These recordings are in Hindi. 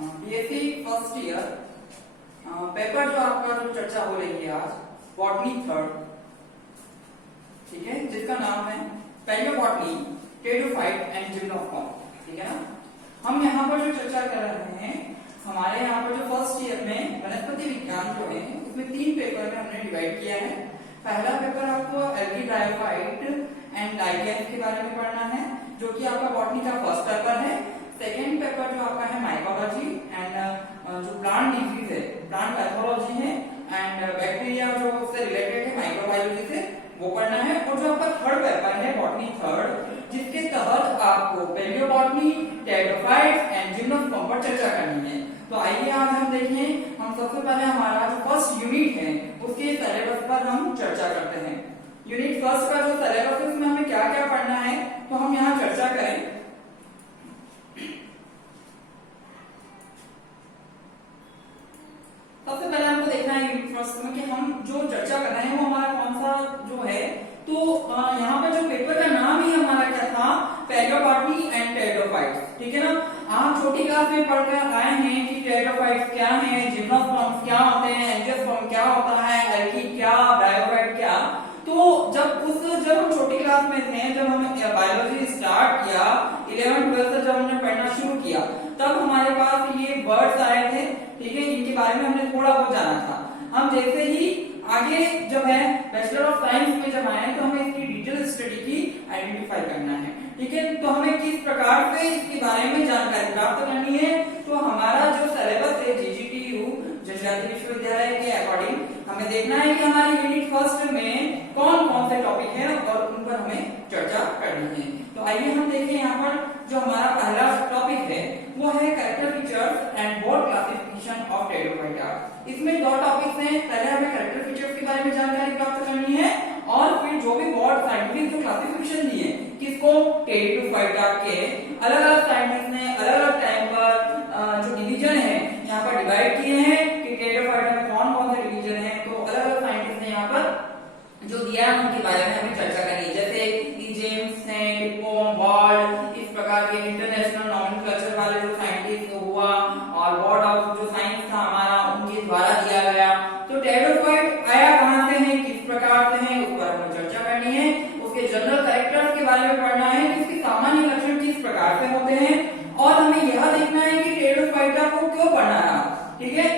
बीएससी फर्स्ट ईयर पेपर जो आपका जो चर्चा हो रही है आज बॉटनी थर्ड, ठीक है, जिसका नाम है पैलियोबॉटनी टेरिडोफाइट एंड जिम्नोस्पर्म, ठीक है ना। हम यहाँ पर जो चर्चा कर रहे हैं, हमारे यहाँ पर जो फर्स्ट ईयर में वनस्पति विज्ञान जो है उसमें 3 पेपर में हमने डिवाइड किया है। पहला पेपर आपको एल्गी ब्रायोफाइट एंड लाइकेन्स के बारे में पढ़ना है, जो कि आपका बॉटनी का फर्स्ट पेपर है। सेकेंड पेपर जो आपका है माइकोलॉजी एंड जो प्लांट डिजीज है, प्लांट पैथोलॉजी है एंड बैक्टीरिया जो उससे रिलेटेड है माइक्रोबायोलॉजी से, वो पढ़ना है। और जो आपका थर्ड पेपर है बॉटनी थर्ड, जिसके तहत आपको पैलियोबॉटनी टेरिडोफाइट्स एंड जिम्नोस्पर्म पर चर्चा करनी है। तो आइए आज हम देखें, हम सबसे पहले हमारा जो फर्स्ट यूनिट है उसके सिलेबस पर हम चर्चा करते हैं। यूनिट फर्स्ट का जो सिलेबस है उसमें हमें क्या क्या पढ़ना है, तो हम यहाँ चर्चा करें। सबसे पहले हमको देखना है यूनिट फर्स्ट में कि हम जो चर्चा कर रहे हैं वो हमारा कौन सा जो है। तो यहाँ पर जो पेपर का नाम ही हमारा क्या था, पैलियोबॉटनी एंड टेरिडोफाइट्स, ठीक है ना। आप छोटी क्लास में पढ़कर आए हैं कि टेरिडोफाइट्स क्या है, जिम्नोस्पर्म क्या होते हैं, एंजियोस्पर्म क्या होता है, एल्गी क्या, ब्रायोफाइट क्या। तो जब हम छोटी क्लास में थे, जब हमने बायोलॉजी स्टार्ट किया 11th-12th से जब हमने पढ़ना शुरू किया, तब हमारे पास ये वर्ड्स आए थे, ठीक है, इनके बारे में हमने थोड़ा बहुत जाना था। हम जैसे ही आगे जब है बैचलर ऑफ साइंस में जब आए तो हमें इसकी डिटेल स्टडी की आइडेंटिफाई करना है, ठीक है। तो हमें किस प्रकार से इसके बारे में जानकारी प्राप्त करनी है, तो हमारा जो सिलेबस है जीजीटीयू जनजाति विश्वविद्यालय के अकॉर्डिंग हमें देखना है कि हमारी यूनिट फर्स्ट में कौन कौन से टॉपिक है और उन पर हमें चर्चा करनी है। तो आइए हम देखें यहाँ पर जो हमारा पहला टॉपिक है वो है character features and board classification of pteridophyta. इसमें 2 टॉपिक्स हैं, पहले हमें कैरेक्टर फीचर्स के बारे में जानकारी प्राप्त करनी है और फिर जो भी बोर्ड साइंटिफिक जो क्लासिफिकेशन दिए किसको, टेरिडोफाइटा के अलग अलग साइंटिस्ट ने अलग अलग टाइम पर जो डिवीजन है यहाँ पर डिवाइड किए हैं कि टेरिडोफाइटा में कौन कौन से डिवीजन है। तो अलग अलग साइंटिस्ट ने यहाँ पर जो दिया है उनके बारे में हमें चर्चा करनी है, जैसे जेम्स ने डिपोम बॉल्ड, इस प्रकार के इंटरनेशनल नॉमेनक्लेचर वाले जो साइंटिस्ट हुआ और बोर्ड ऑफ जो साइंस था हमारा उनके द्वारा दिया गया। तो टेरिडोफाइट आया कहां से है, किस प्रकार से है, उस पर हमें चर्चा करनी है। उसके जनरल कैरेक्टर्स के बारे में पढ़ना है कि इसके सामान्य लक्षण किस प्रकार से होते हैं और हमें यह देखना है कि टेरिडोफाइटा को क्यों पढ़ना है, ठीक है।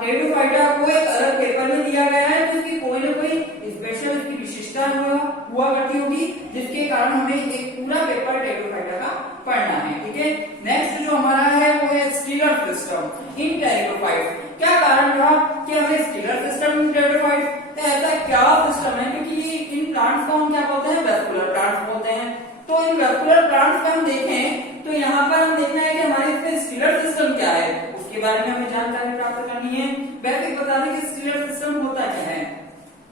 टेरिडोफाइटा को एक अलग पेपर में दिया गया है तो इसकी कोई ना कोई स्पेशल इसकी विशिष्टता हुआ करती होगी, जिसके कारण हमें एक पूरा पेपर टेरिडोफाइटा का पढ़ना है, ठीक है। नेक्स्ट जो हमारा है वो है स्टीलर सिस्टम इन टेरिडोफाइट्स। क्या कारण रहा कि हमें स्टीलर सिस्टम इन टेरिडोफाइट्स, तो ऐसा क्या सिस्टम है, क्योंकि इन प्लांट्स को हम क्या बोलते हैं, वेस्कुलर प्लांट्स बोलते हैं। तो इन वेस्कुलर प्लांट्स में हम देखें तो यहाँ पर हम देखना है कि हमारे इसमें स्टीलर सिस्टम क्या है, उसके बारे में हमें जानकारी प्राप्त करनी है। वैसे बता दें कि स्टीलर सिस्टम होता क्या है।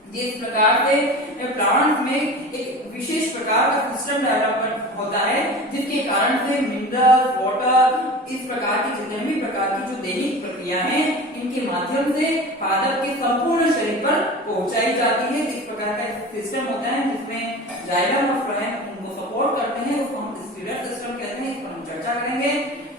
जिस प्रकार से प्लांट में एक विशेष प्रकार का सिस्टम डेवलपमेंट होता है जिसके कारण से मिनरल्स, वाटर, इस प्रकार की जितने भी प्रकार की जो दैनिक प्रक्रिया है इनके माध्यम से पादप के संपूर्ण शरीर पर पहुंचाई जाती है। इस प्रकार का सिस्टम होता है जिसमें जाइलम और फ्लोएम उनको सपोर्ट करते हैं, उसको हम स्टीलर सिस्टम कहते हैं। इस पर हम चर्चा करेंगे।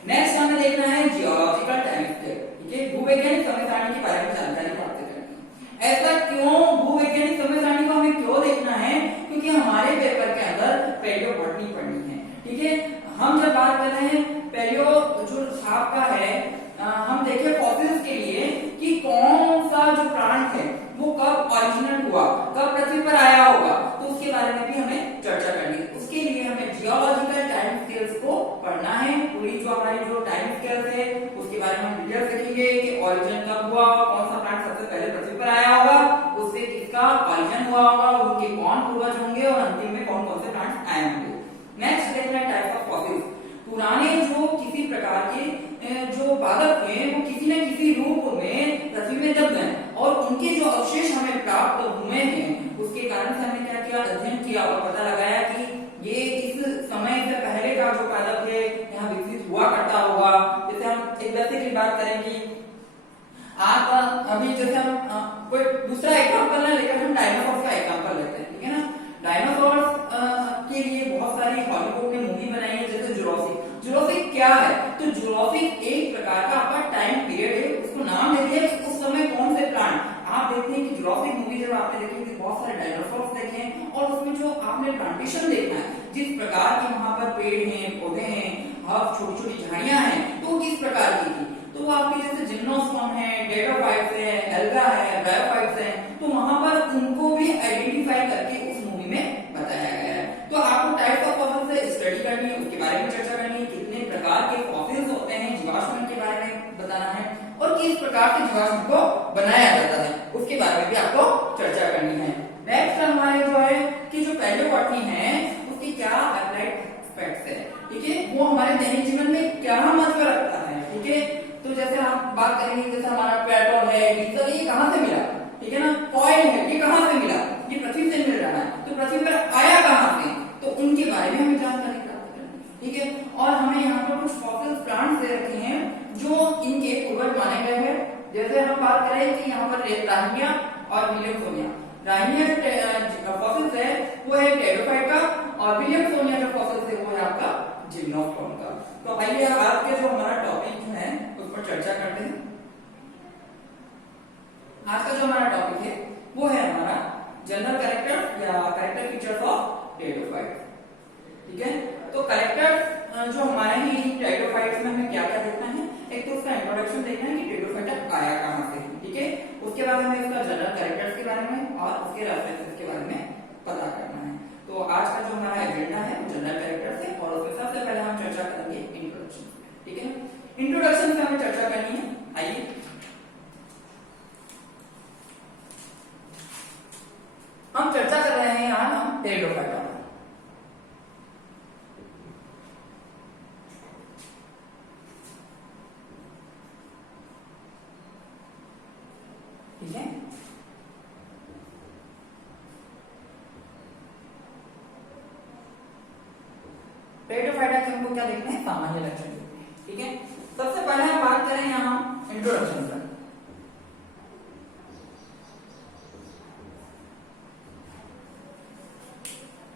नेक्स्ट हमें देखना है जियोलॉजिकल टाइम स्केल, ठीक है, भूवैज्ञानिक समय सारणी के बारे में जानकारी प्राप्त करनी है। ऐसा क्यों, भूवैज्ञानिक समय सारणी को हमें क्यों देखना है, क्योंकि हमारे पेपर के अंदर पैलियोबॉटनी पढ़नी है, ठीक है। हम जब बात कर रहे हैं पैलियो जो आपका है, हम देखें फॉसिल्स के लिए कि कौन सा जो प्लांट है वो कब ओरिजिनेट हुआ, कब पृथ्वी पर आया होगा, तो उसके बारे में भी हमें चर्चा करनी है। उसके लिए हमें जियोलॉजिकल टाइम स्केल्स को पढ़ना है। पूरी जो हमारी जो टाइम स्केल्स है उसके बारे में हम डिटेल सीखेंगे कि ओरिजिन कब हुआ, कौन सा प्लांट सबसे पहले पृथ्वी पर आया होगा, उससे किसका ओरिजिन हुआ होगा, उनके कौन पूर्वज होंगे और अंतिम में कौन कौन से प्लांट्स आए होंगे। नेक्स्ट देखना है टाइप ऑफ फॉसिल्स। पुराने जो किसी प्रकार के जो पादप हैं वो किसी न किसी रूप में पृथ्वी में दब गए और उनके जो अवशेष हमें प्राप्त हुए हैं उसके कारण से हमने क्या किया, अध्ययन किया और पता लगाया कि ये इस समय से पहले का जो पादप है यहाँ विकसित हुआ करता होगा। जैसे हम एक वैसे की बात करें कि आप अभी जैसे हम कोई दूसरा एग्जाम्पल ना लेकर हम डायनासोर का एग्जाम्पल लेते हैं, ठीक है ना। डायनासोर के लिए बहुत सारी हॉलीवुड ने मूवी बनाई है, जैसे जुरासिक। जुरासिक क्या है, तो जूलॉजिक एक प्रकार का आपका टाइम पीरियड है, उसको नाम दे दिया कि उस समय कौन से प्लांट। आप देखते हैं कि जूलॉजिक मूवी जब आपने देखी कि बहुत सारे डायनासोर्स देखे हैं और उसमें जो आपने प्लांटेशन देखा है, जिस प्रकार के वहां पर पेड़ हैं, पौधे हैं और छोटी छोटी झाड़ियां हैं, तो किस प्रकार की थी। तो वो आपके जैसे जिम्नोस्पर्म है, डेट्रोफाइट्स है, एल्गा है, ब्रायोफाइट्स है, तो वहां पर उनको भी आइडेंटिफाई करके उस मूवी में बताया गया है। तो आपको टाइप्स ऑफ फॉसिल से स्टडी करनी है, उसके बारे में चर्चा करनी है, कितने प्रकार के फॉसिल्स होते हैं, जीवाश्म के बारे में बताना है और किस प्रकार के जीवाश्म को बनाया जाता है उसके बारे में भी आपको चर्चा करनी है। नेक्स्ट हमारे जो है कि जो पैलियोबॉटनी है उसकी क्या अप्लाइड एस्पेक्ट्स है, ठीक है, वो हमारे दैनिक जीवन में क्या महत्व रखता है, ठीक है। तो जैसे हम बात करेंगे जैसे हमारा पेट्रोल है, डीजल, ये कहां से मिला, ठीक है ना, ऑयल है, ये कहां से मिला, ये पृथ्वी से मिल रहा है, तो पृथ्वी पर आया कहां से, तो उनके बारे में हमें जानकारी प्राप्त करनी है, ठीक है। और हमें यहाँ पर कुछ फॉसिल प्लांट्स दे रखे हैं जो इनके पूर्वज माने गए हैं। जैसे हम बात करें कि यहाँ पर राहिनिया और विलियमसोनिया, राहिनिया फॉसिल्स है वो है टेरोफाइट का और विलियमसोनिया जो फॉसिल्स है वो है आपका जिम्नोस्पर्म का। तो आइए आज के जो हमारा टॉपिक है उस पर चर्चा करते हैं। आज का जो हमारा टॉपिक है वो है हमारा जनरल कैरेक्टर या कैरेक्टर फीचर्स ऑफ टेरोफाइट, ठीक है। तो कैरेक्टर जो हमारे ही टेरोफाइट्स में हमें क्या क्या देखना है, एक तो उसका इंट्रोडक्शन देखना है कि टेरोफाइट आया कहां से, ठीक है। उसके बाद हमें उसका जनरल कैरेक्टर्स के बारे में और उसके रेफरेंसेस के बारे में पता करना है। तो आज का जो हमारा एजेंडा है वो जनरल कैरेक्टर्स है और उसके सबसे पहले हम चर्चा करेंगे इंट्रोडक्शन, ठीक है। इंट्रोडक्शन पे हमें चर्चा करनी है। आइए हम चर्चा कर रहे हैं आज हम टेरोफाइट, ठीक है। टेरोफाइटा के हमको क्या देखना है, सामान्य लक्षण देखने हैं, ठीक है। सबसे पहले हम बात करें यहाँ इंट्रोडक्शन पर।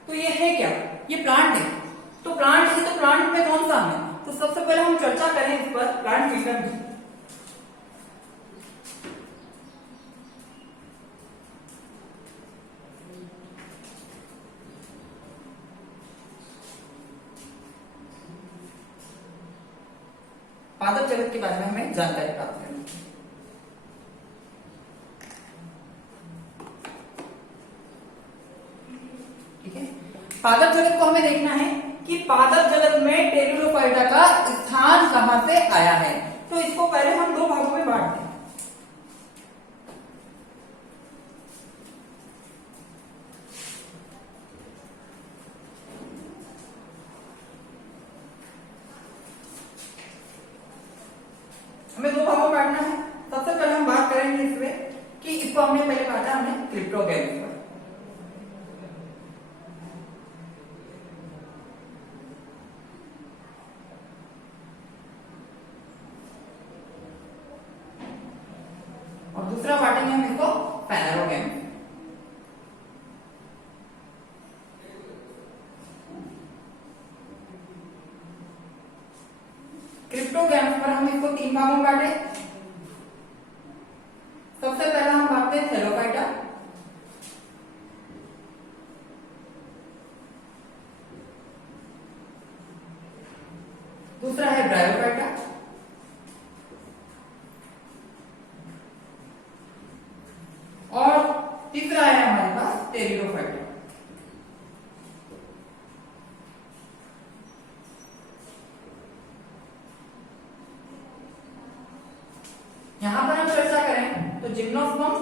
तो ये है क्या, ये प्लांट है, तो प्लांट है तो प्लांट में कौन सा है, तो सबसे पहले हम चर्चा करें इस पर प्लांट किंगडम की। पादप जगत के बारे में हमें जानकारी प्राप्त करनी है, ठीक है। पादप जगत को हमें देखना है कि पादप जगत में टेरिडोफाइटा का स्थान कहां से आया है। तो इसको पहले हम दो भागों में बांटते हैं। हमें दो भागों में बांटना है। सबसे पहले हम बात करेंगे इसमें कि इसको हमने पहले बांटा हमने क्रिप्टोगैम्स पर, और दूसरा बांटेंगे हम इसको पैनरोगैम्स। क्रिप्टोगैम्स पर हम इसको तीन भागों में बांटे। सबसे पहला हम बांटते हैं थैलोफाइटा, दूसरा है ब्रायोफाइटा और तीसरा है हमारे पास टेरिडोफाइटा। यहां पर हम चर्चा करें तो जिम्नोस्पर्म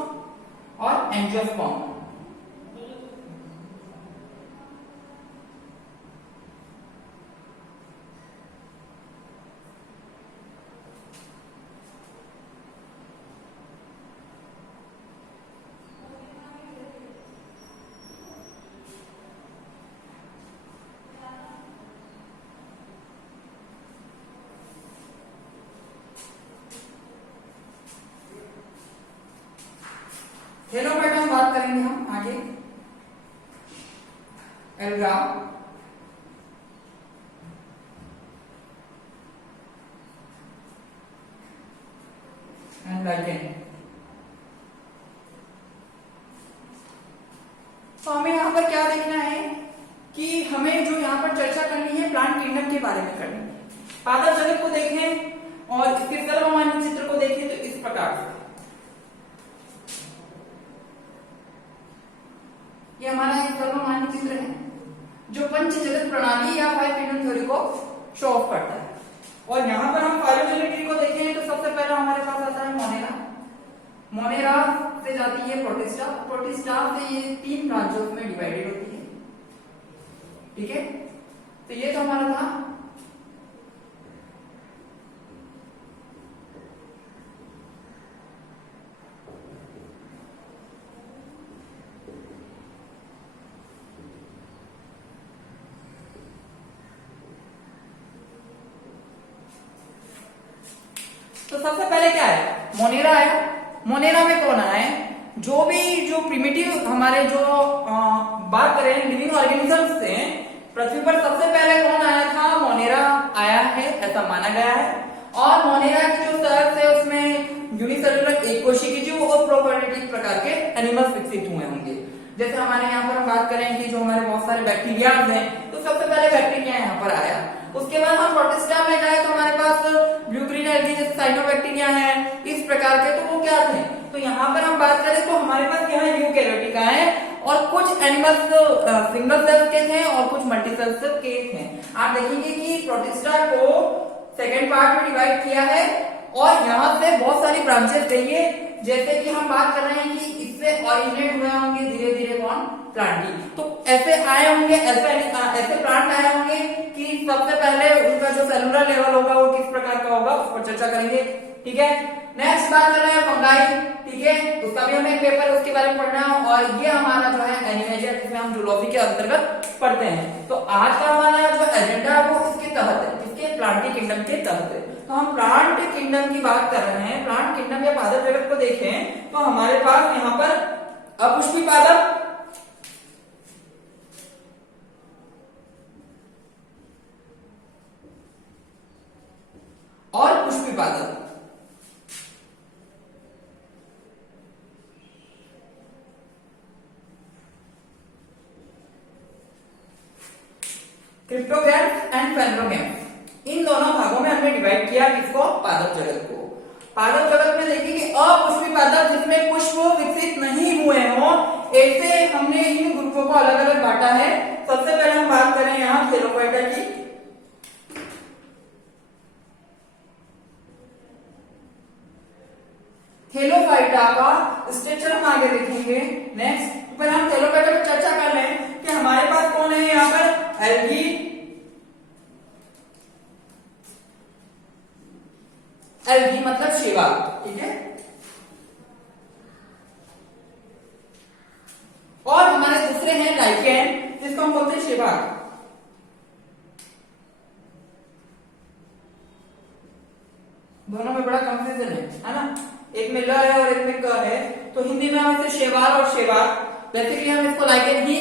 और एंजियोस्पर्म, थैलोफाइटा हम बात करेंगे हम आगे एल्गा, एंड लाइकेन। तो हमें यहाँ पर क्या देखना है कि हमें जो यहाँ पर चर्चा करनी है प्लांट किंगडम के बारे में करनी है। पादप जगत को देखें और इसके सर्वमान्य चित्र को देखें तो इस प्रकार से ये हमारा एक सर्वमान्य चित्र है जो पंच जगत प्रणाली या फाइव किंगडम थ्योरी को शो ऑफ करता है। और यहाँ पर हम फाइलोजेनेटिक ट्री को देखें तो सबसे पहला हमारे पास आता है मोनेरा। मोनेरा से जाती है प्रोटिस्टा, प्रोटिस्टा से ये 3 ब्रांचों में डिवाइडेड होती है। ठीक है, तो ये तो हमारा था तो सबसे पहले क्या है, मोनेरा आया। मोनेरा में कौन आया है, जो प्रिमिटिव हमारे जो बात करें लिविंग ऑर्गेनिजम्स से पृथ्वी पर सबसे पहले कौन आया था, मोनेरा आया है ऐसा माना गया है। और मोनेरा की जो सर्च है उसमें यूनिसेलुलर एक कोशिकीय जीव और प्रोकैरियोटिक प्रकार के एनिमल्स विकसित हुए होंगे। जैसे हमारे यहाँ पर हम बात करें कि जो हमारे बहुत सारे बैक्टीरिया हैं तो सबसे पहले बैक्टीरिया यहाँ पर आया। उसके बाद हम प्रोटिस्टा में जाए तो हमारे पास ब्लू ग्रीन एल्गी जैसे साइनोबैक्टीरिया है इस प्रकार के, तो वो क्या थे। तो यहाँ पर हम बात करें तो हमारे पास यहाँ यूकैरियोटिका है और कुछ एनिमल्स सिंगल सेल्स के थे और कुछ मल्टी सेल्स के थे। आप देखेंगे कि प्रोटिस्टा को सेकेंड पार्ट में डिवाइड किया है और यहाँ से बहुत सारी ब्रांचेस गई है। जैसे कि हम बात कर रहे हैं कि इससे ऑरिजिनेट हुए होंगे धीरे धीरे कौन, प्लांटी। तो ऐसे आए होंगे, ऐसे प्लांट आए होंगे कि सबसे पहले उनका जो सेलुलर लेवल होगा वो किस प्रकार का होगा उस पर चर्चा करेंगे। ठीक है, नेक्स्ट बात कर रहे हैं फंगाई। ठीक है, उसका भी हमें पेपर उसके बारे में पढ़ना है और ये हमारा जो है एनिमेजिया जिसमें हम जूलॉजी के अंतर्गत पढ़ते हैं। तो आज का हमारा जो एजेंडा है वो इसके तहत है, इसके प्लांटी किंगडम के तहत है। तो हम प्लांट किंगडम की बात कर रहे हैं। प्लांट किंगडम या पादप जगत को देखें तो हमारे पास यहाँ पर अपुष्पी पादप, और पुष्पी पादप। क्रिप्टोगैम्स एंड फेनोगैम्स, इन दोनों भागों में हमने डिवाइड किया किसको, पादप जगत को। पादप जगत में देखिए कि अपुष्पी पादप जिसमें पुष्प विकसित नहीं हुए हों, ऐसे हमने इन ग्रुपों को अलग अलग बांटा है। सबसे पहले हम बात करें यहाँ थैलोफाइटा की। थैलोफाइटा का स्ट्रक्चर हम आगे देखेंगे। नेक्स्ट पर हम थैलोफाइटा पर चर्चा कर रहे हैं कि हमारे पास कौन है यहाँ पर, एल्गी, एल्गी मतलब शैवाल। ठीक है, और हमारे दूसरे हैं लाइकेन जिसको हम बोलते हैं शैवाल। दोनों में बड़ा कंफ्यूजन है ना, एक में ल है और एक में क है। तो हिंदी में हम इसे शैवाल और शैवाल, बेसिकली हम इसको लाइकेन ही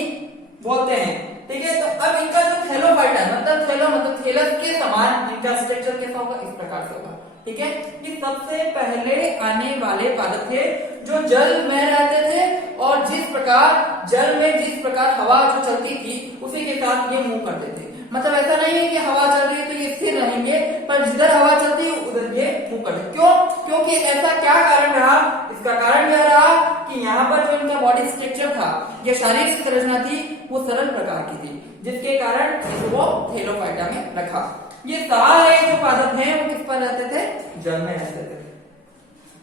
बोलते हैं। ठीक है, तो अब इनका जो थैलोफाइटा मतलब थैलो मतलब थैलस के समान इनका स्ट्रक्चर कैसा होगा, इस प्रकार से होगा। ठीक है, ये सबसे पहले आने वाले पादप थे जो जल में रहते थे और जिस प्रकार जल में जिस प्रकार हवा जो चलती थी उसी के साथ ये मूव करते थे। मतलब ऐसा नहीं है कि हवा चल रही है तो ये स्थिर रहेंगे, पर जिधर हवा चलती है उधर ये मूव करते। क्यों, क्योंकि ऐसा क्या कारण रहा, इसका कारण यह रहा कि यहाँ पर जो इनका बॉडी स्ट्रक्चर था या शारीरिक संरचना थी वो सरल प्रकार की थी, जिसके कारण इसको थैलोफाइटा में रखा। ये सारे जो पादप हैं वो किस पर रहते थे, जल में रहते थे।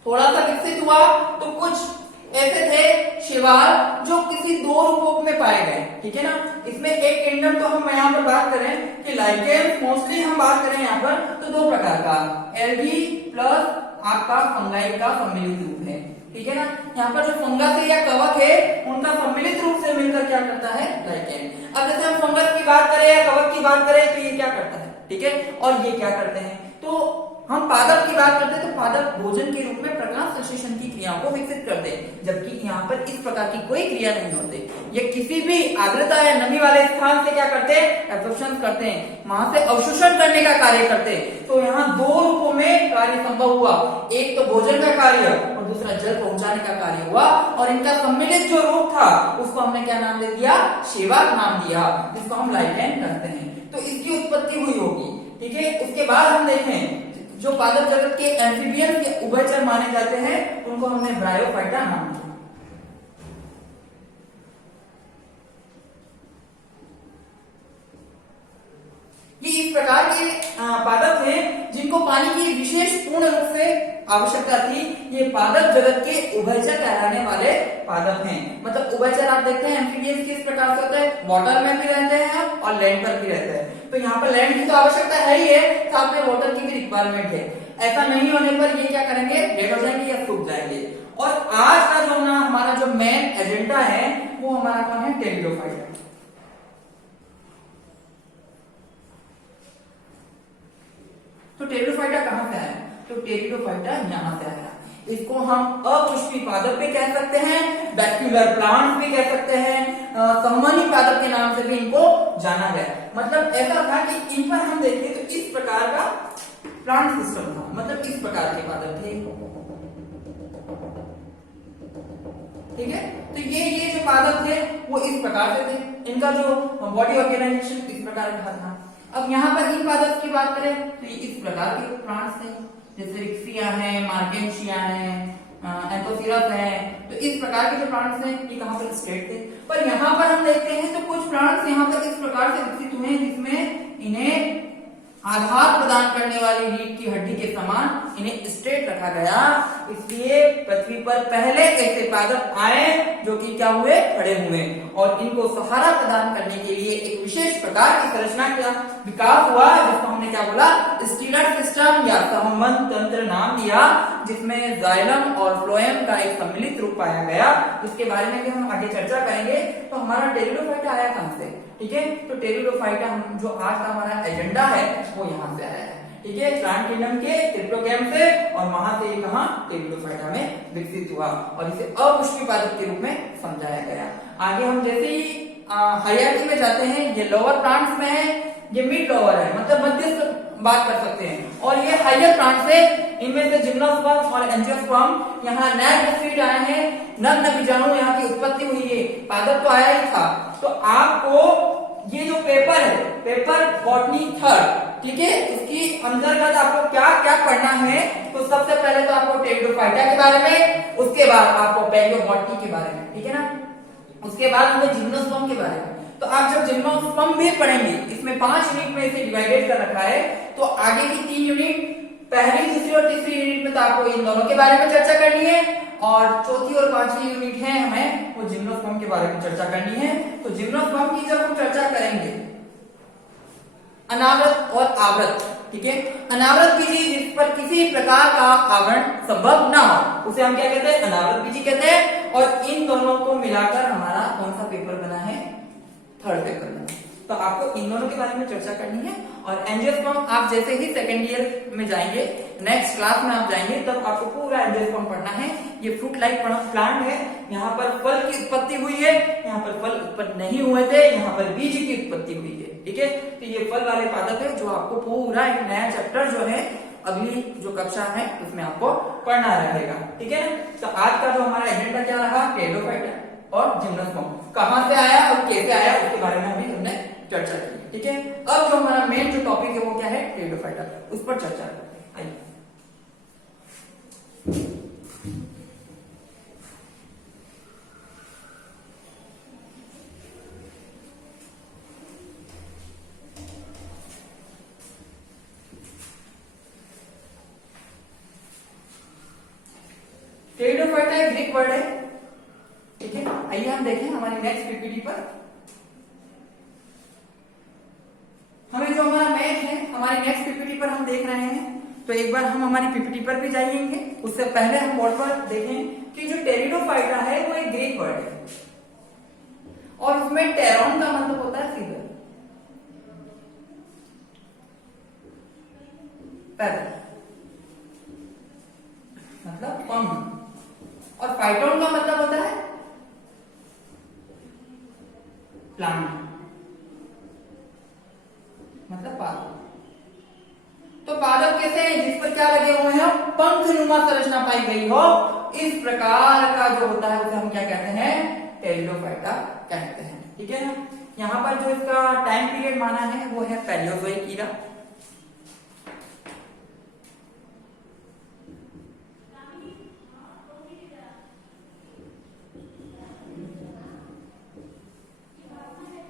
थोड़ा सा विकसित हुआ तो कुछ ऐसे थे शैवाल जो किसी 2 रूपों में पाए गए। ठीक है ना, इसमें एक किंगडम तो हम यहाँ पर बात करें कि लाइकेन मोस्टली हम बात करें यहाँ पर तो 2 प्रकार का, एल्गी प्लस आपका फंगाई का सम्मिलित रूप है। ठीक है ना, यहाँ पर जो फंगस है या कवक है उनका सम्मिलित रूप से मिलकर क्या करता है, लाइकेन। अब जैसे हम फंगस की बात करें या कवक की बात करें तो ये क्या करता है, ठीक है, और ये क्या करते हैं। तो हम पादप की बात करते हैं तो पादप भोजन के रूप में प्रकाश संश्लेषण की क्रियाओं को विकसित करते हैं, जबकि यहाँ पर इस प्रकार की कोई क्रिया नहीं होती। ये किसी भी आर्द्रता या नमी वाले स्थान से क्या करते हैं, एब्जॉर्प्शन करते हैं, वहां से अवशोषण करने का कार्य करते हैं। तो यहाँ 2 रूपों में कार्य कार्य संभव हुआ, एक तो भोजन का कार्य और दूसरा जल पहुंचाने का कार्य हुआ, और इनका सम्मिलित जो रूप था उसको हमने क्या नाम दे दिया, शेवाग नाम दिया, जिसको हम लाइकेन कहते हैं। तो इसकी उत्पत्ति हुई होगी, ठीक है। उसके बाद हम देखें जो पादप जगत के एम्फीबियन के उभयचर माने जाते हैं उनको हमने ब्रायोफाइटा नाम दिया। ये इस प्रकार के पादप हैं जिनको पानी की विशेष पूर्ण रूप से आवश्यकता थी। ये पादप जगत के उभयचर कहलाने वाले पादप हैं। मतलब उभयचर आप देखते हैं एम्फीबियंस किस प्रकार से होते हैं, वाटर में भी रहते हैं और लैंड पर भी रहते हैं। तो यहाँ पर लैंड की तो आवश्यकता है ही है, साथ में वाटर की भी रिक्वायरमेंट है। ऐसा नहीं होने पर ये क्या करेंगे, डेड हो जाएंगे या सूख जाएंगे। और आज का जो हमारा जो मेन एजेंडा है वो हमारा कौन है, टेरिडोफाइटा। तो टेरिडोफाइटा कहां से आया, तो टेरिडोफाइटा यहां से आया। इसको हम अपुष्पी पादप भी कह सकते हैं, वैस्कुलर प्लांट भी कह सकते हैं, संवहनी पादप के नाम से भी इनको जाना गया। मतलब ऐसा था कि इन पर हम देखें तो इस प्रकार का प्लांट सिस्टम था, मतलब इस प्रकार के पादप थे, ठीक है। तो ये जो पादप थे वो इस प्रकार से थे, इनका जो बॉडी ऑर्गेनाइजेशन इस प्रकार का था। अब यहाँ पर इन पादप की बात करें तो ये इस प्रकार के प्लांट्स थे, जैसे रिक्सिया है, मार्गेंशिया है, एंथोसिरस है। तो इस प्रकार के जो प्लांट्स हैं ये कहाँ पर स्टेट थे। पर यहाँ पर हम देखते हैं तो कुछ प्लांट्स यहाँ पर इस प्रकार से विकसित हुए जिसमें इन्हें आधार प्रदान करने वाली रीढ़ की हड्डी के समान इन्हें स्ट्रेट रखा गया। इसलिए पृथ्वी पर पहले ऐसे पादप आए जो कि क्या हुए, खड़े हुए, और इनको सहारा प्रदान करने के लिए एक विशेष प्रकार की संरचना का विकास हुआ, जिसको हमने क्या बोला, स्टीलर सिस्टम या संवहन तंत्र नाम दिया, जिसमें जाइलम और फ्लोएम का एक सम्मिलित रूप पाया गया। इसके बारे में भी हम आगे चर्चा करेंगे। तो हमारा टेरिडोफाइटा आया कहां से, ठीक है। तो टेरिडोफाइटा हम जो आज का हमारा एजेंडा है वो यहाँ से आया है, ठीक है, प्लांट किंगडम के ट्रिप्टोगैम से, और वहां से ये कहां, टेरिडोफाइटा में विकसित हुआ और इसे अपुष्पी पादप के रूप में समझाया गया। आगे हम जैसे ही हायरार्की में जाते हैं, ये लोअर प्लांट्स में है, ये मिड लोअर है, मतलब मध्यस्थ बात कर सकते हैं, और ये हायर प्लांट्स है। इनमें से जिम्नोस्पर्म और एंजियोस्पर्म, यहाँ नर आए हैं, नर बीजाणु यहाँ की उत्पत्ति हुई है, पादप तो आया ही था। तो आपको ये जो पेपर है, पेपर बॉटनी थर्ड, ठीक है, इसकी अंतर्गत आपको क्या क्या पढ़ना है। तो सबसे पहले तो आपको टेरिडोफाइटा के बारे में, उसके बाद आपको पैलियोबॉटनी के बारे में, ठीक है ना, उसके बाद हमें जिम्नोस्पर्म के बारे में। तो आप जब जिम्नोस्पर्म भी पढ़ेंगे, इसमें 5 यूनिट में इसे डिवाइडेड कर रखा है, तो आगे की 3 यूनिट, पहली, दूसरी और तीसरी यूनिट में तो आपको इन दोनों के बारे में चर्चा करनी है, और चौथी और पांचवी यूनिट है हमें वो जिम्नोस्पर्म के बारे में चर्चा करनी है। तो जिम्नोस्पर्म की जब हम चर्चा करेंगे, अनावृत और आवृत, ठीक है, अनावृत बीजी जिस पर किसी प्रकार का आवरण संभव ना हो उसे हम क्या कहते हैं, अनावृत बीजी कहते हैं। और इन दोनों को मिलाकर हमारा कौन सा पेपर बना है, थर्ड पेपर बना है। तो आपको इन दोनों के बारे में चर्चा करनी है। और एंजियोस्पर्म आप जैसे ही सेकेंड ईयर में जाएंगे, नेक्स्ट क्लास में आप जाएंगे, तब आपको पूरा एंजियोस्पर्म पढ़ना है। ये फ्रूट लाइक प्लांट है, यहाँ पर फल की उत्पत्ति हुई है, यहाँ पर फल उत्पन्न नहीं हुए थे, यहाँ पर बीज की उत्पत्ति हुई है, ठीक है। तो ये फल वाले पादप है जो आपको पूरा एक नया चैप्टर जो है अगली जो कक्षा है उसमें आपको पढ़ना रहेगा, ठीक है ना। तो आज का जो हमारा एजेंडा क्या रहा, टेरिडोफाइटा और जिम्नोस्पर्म कहां से आया और कैसे आया उसके बारे में अभी हमने चर्चा की, ठीक है। अब जो हमारा मेन जो टॉपिक है वो क्या है, टेरिडोफाइटा, उस पर चर्चा करते हैं। आइए, टेरिडोफाइटा एक ग्रीक वर्ड है, ठीक है। आइए हम देखें हमारी नेक्स्ट पीपीटी पर। हमें जो हमारा मैथ है हमारी नेक्स्ट पीपीटी पर हम देख रहे हैं। तो एक बार हम हमारी पीपीटी पर भी जाएंगे, उससे पहले हम बोर्ड पर देखें कि जो टेरिडोफाइटा है वो एक ग्रीक वर्ड है, और उसमें टेरॉन का मतलब होता है सीजर, पैदल, मतलब पंख, और फाइटोन का मतलब होता है प्लांट, मतलब पादप। तो पादप कैसे हैं, जिस पर क्या लगे हुए हैं, पंखनुमा संरचना पाई गई हो, इस प्रकार का जो होता है उसे हम क्या कहते हैं, टेरिडोफाइटा कहते हैं। ठीक है ना। यहाँ पर जो इसका टाइम पीरियड माना है वो है पैलियोजोइक ईरा।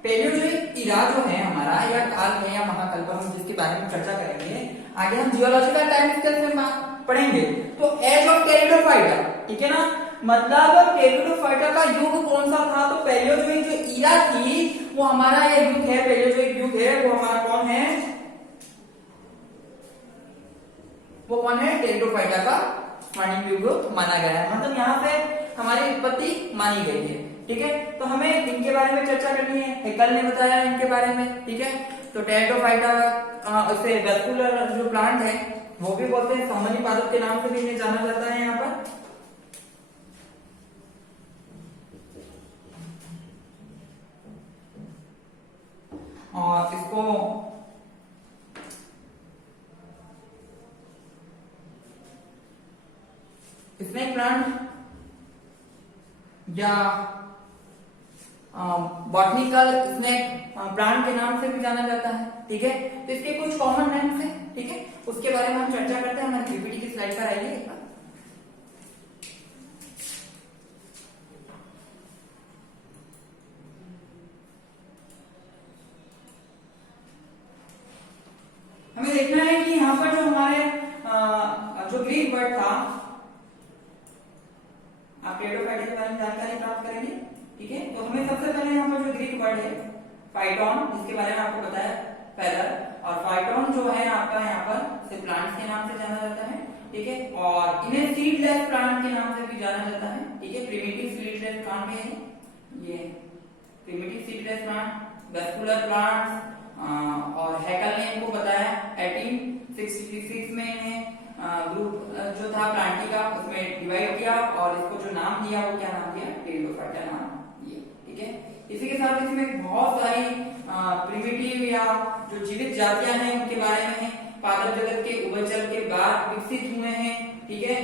पैलियोजोइक ईरा जो है हमारा, या काल में या महाकल्प, हम जिसके बारे में चर्चा करेंगे आगे, हम जियोलॉजिकल टाइम स्केल में पढ़ेंगे। तो एज ऑफ टेरिडोफाइटा, ठीक है ना, मतलब टेरिडोफाइटा का युग कौन सा था, तो पैलियोजोइक जो ईरा थी वो हमारा ये युग है, पैलियोजोइक युग है, वो हमारा कौन है, वो कौन है, टेरिडोफाइटा का स्वर्णिम युग माना गया है, मतलब यहाँ से हमारी उत्पत्ति मानी गई है। ठीक है, तो हमें इनके बारे में चर्चा करनी है, हेकल ने बताया इनके बारे में। ठीक है, तो टेरिडोफाइटा उसे वेस्कुलर जो प्लांट है वो भी बोलते हैं, सामान्य पादप के नाम से भी इन्हें जाना जाता है यहाँ पर। और इसको स्नेक प्लांट या बॉटनिकल स्नेक प्लांट के नाम से भी जाना जाता है। ठीक है, तो इसके कुछ कॉमन नेम्स हैं। ठीक है, उसके बारे में हम चर्चा करते हैं, हमारी पीपीटी की स्लाइड पर आइए एक बार। हमें देखना है कि यहाँ पर जो हमारे जो ग्रीक वर्ड था, आप टेरिडोफाइटा के बारे में जानकारी प्राप्त करेंगे। ठीक है, तो हमें सबसे पहले यहाँ पर जो ग्रीक वर्ड है फाइटोन, जिसके बारे में आपको बताया पैरल, और फाइटोन जो है आपका यहाँ पर से प्लांट्स के नाम से जाना जाता है। ठीक है, और इन्हें सीडलेस प्लांट के नाम से भी जाना जाता है। ठीक है, प्रिमिटिव सीडलेस प्लांट है ये, primitive seedless plant, vascular plants, और हैकल ने इनको बताया 1866 में इन्हें ग्रुप जो था प्लांटी का उसमें डिवाइड किया, और इसको जो नाम दिया वो क्या नाम दिया, टेरिडोफाइटा नाम दिया। ठीक है, इसी के साथ इसमें बहुत सारी प्रिमिटिव या जो जीवित जातियां हैं उनके बारे में है, पादप जगत के उभयचर के बाद विकसित हुए हैं। ठीक है,